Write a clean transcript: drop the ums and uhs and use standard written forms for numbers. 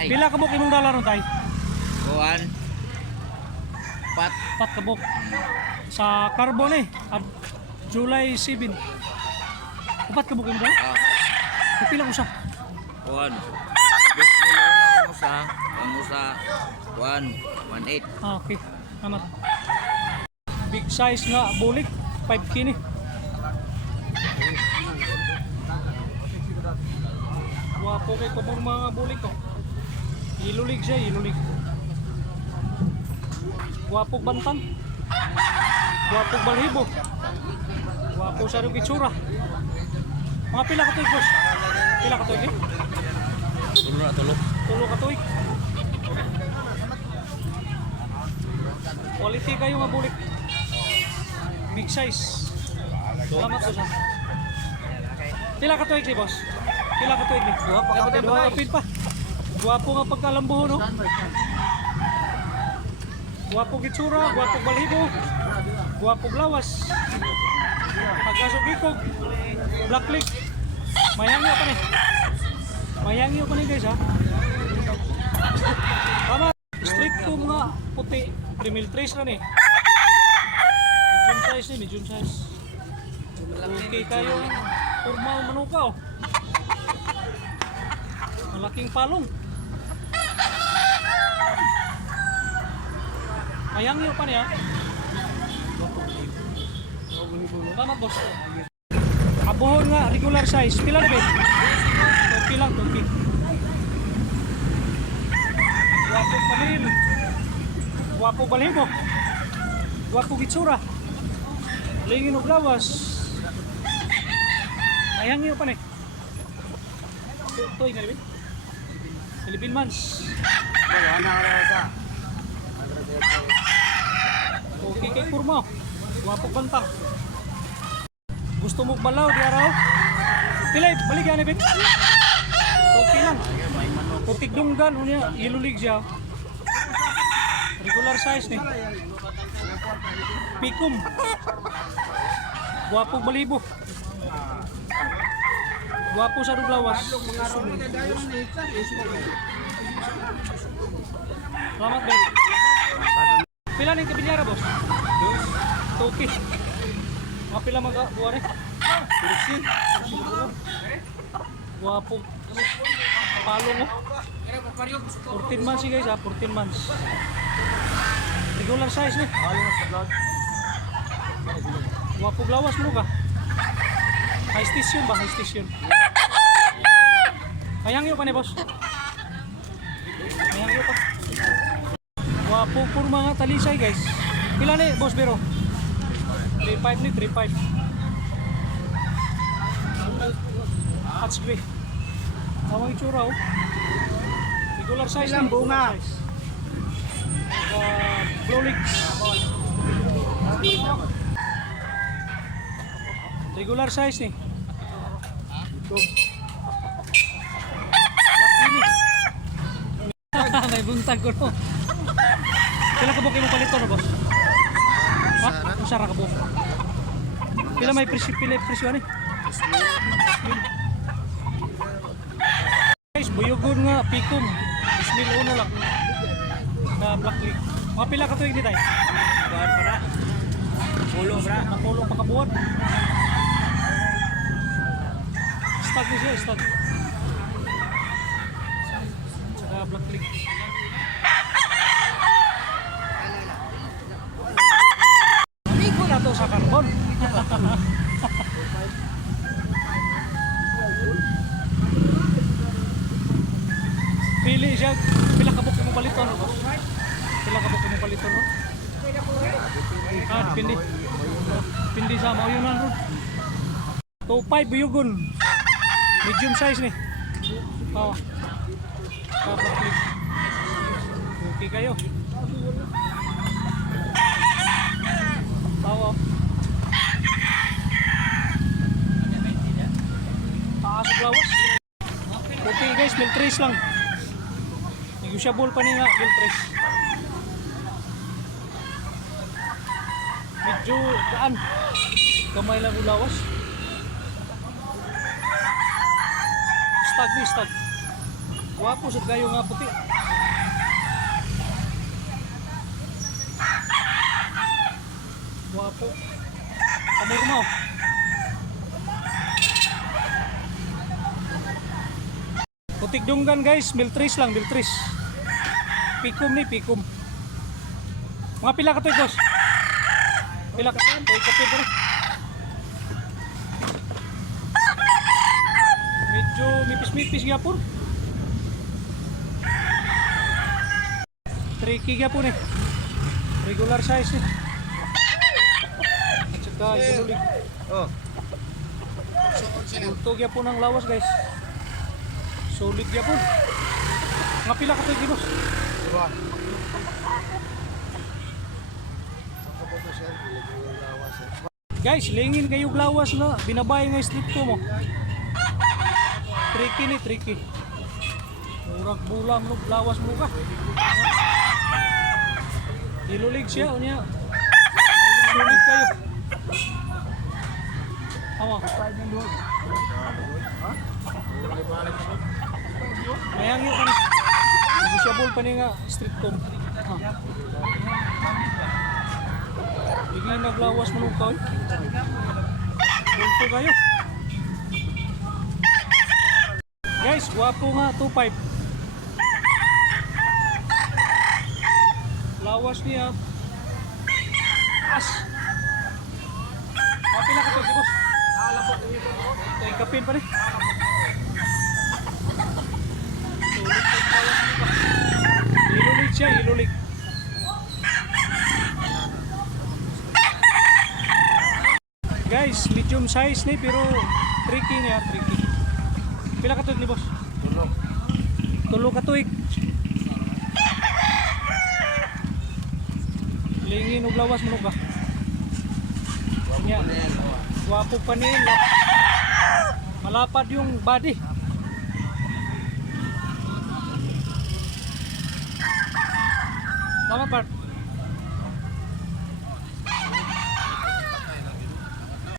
Pila ka buk imong dala ron tay? Kuan. Pat ka buk. Sa carbon at July 7. Upat ka buk imong dala? Pila ko sa? Kuan. Gusto nila ang usa. Ang usa. Kuan. 1.8. Okay. Amat. Big size nga bulik. 5 kini. Wapo kay kumong mga bulik ko. Ilulig siya, ilulig. Wapog bantan. Wapog balhibo. Wapo sa rin itsura. Mga pila ka tuig, boss? Pila ka tuig, eh? Tulo na tulo. Tulo ka tuig. Quality kayo nga bulik. Big size. Salamat po siya. Pila ka tuig si boss? Pila ka tuig ni? Dua kapit pa. Guwapo nga pagkalambuho, no? Guwapo gitsura, guwapo balhibo, guwapo lawas. Pagkasok ikog, black lake. Mayangyo pa ni. Mayangyo pa ni guys, ha? Tama, street comb nga puti. 3.3 na ni. Medium size ni, medium size. Okay kayo, formal manuka, oh. Malaking palong. Mayangyo pa niya. Tama, boss. Abuhon nga, regular size. Pila na ba? 20 lang, 20. Guwapo panil. Guwapo balhibo. Guwapo gitsura. Lingin og lawas. Mayangyo pa ni. Ito nga rin. Philippine Mans. Okay kay kurma. Wapog bantang. Gusto mo balaw di araw? Pilay, balik yan ibig. Okay lang. Putik dunggan, unya, ilulig siya. Regular size ni. Pikum. Wapog balibo. Wapo sa ruglawas. Selamat, Ben. Pila ning kabinyara, boss? Toki. Mga pila mag-buwan eh? Kursi. Wapo. Palong mo. 14 months guys, ha? 14 months. Regular size ni. Wapo glawas mo ka. High station ba? High station. Mayangyo pa ni boss. Mayangyo pa. Wapo pur mga talisay guys. Pila ni boss biro? 3.5 ni 3.5. Hot spray. Awang itsura oh. Regular size lang bunga. Blue legs. Regular size ni. May buntag ko no. Pila ka bukay mo palito no boss? Ha? Usara ka buk. Pila may presyo ani? Guys, buyogon nga pikum. 2,001 lang. Na black lake. Mga pila ka tuig di tay? Kuan pa na. Pulo bra. Nakulong pa kabuhat. Stag ni siya, stag. Saka black lake. Amigo na to sa carbon. Pili siya, pila kabuk mo paliton no? Pila kabuk mo paliton no? Depende. Depende sa mga yun ron. 2.5 buyugon. Medium size ni. Oh. Okay kayo. Tawa. Taas sa lawas. Okay guys, mil 3 lang. Negotiable pa ni nga, mil 3. Medyo daan. Kamay lang ulawas. Stag ni stag. Guwapo sa kayo nga puti. Guwapo. Amor mo. Putik dunggan guys, miltris lang, miltris. Pikum ni, pikum. Mga pila ka to, boss? Pila ka to, kape pa rin. Medyo mipis-mipis gyapon. Tricky gyapon eh. Regular size eh. At saka inulig. Oh. Ulto gyapon ang lawas guys. Solid gyapon. Mga pila ka to, boss? Guys, lingin kayo lawas na binabay nga street ko mo. Tricky ni, tricky. Murag bulam no lawas mo ka. Ilulig siya unya. Sulit kayo. Awa. Mayang yun kan. Negosyable pa ni nga street ko. Bigla naglawas mo nung kaon. Bulto kayo. Guys, guwapo nga 2.5. Lawas niya. As. Kapin na ka to, boss. Ito yung kapin pa rin. Sulit yung lawas niya pa. Ilulig siya, ilulig. Guys, medium size ni pero tricky niya, tricky. Pila ka tuig ni boss? Tulo ka tuig. Lingin og lawas mo ka. Guwapo pa nila. Malapad yung body. Tama, Bart?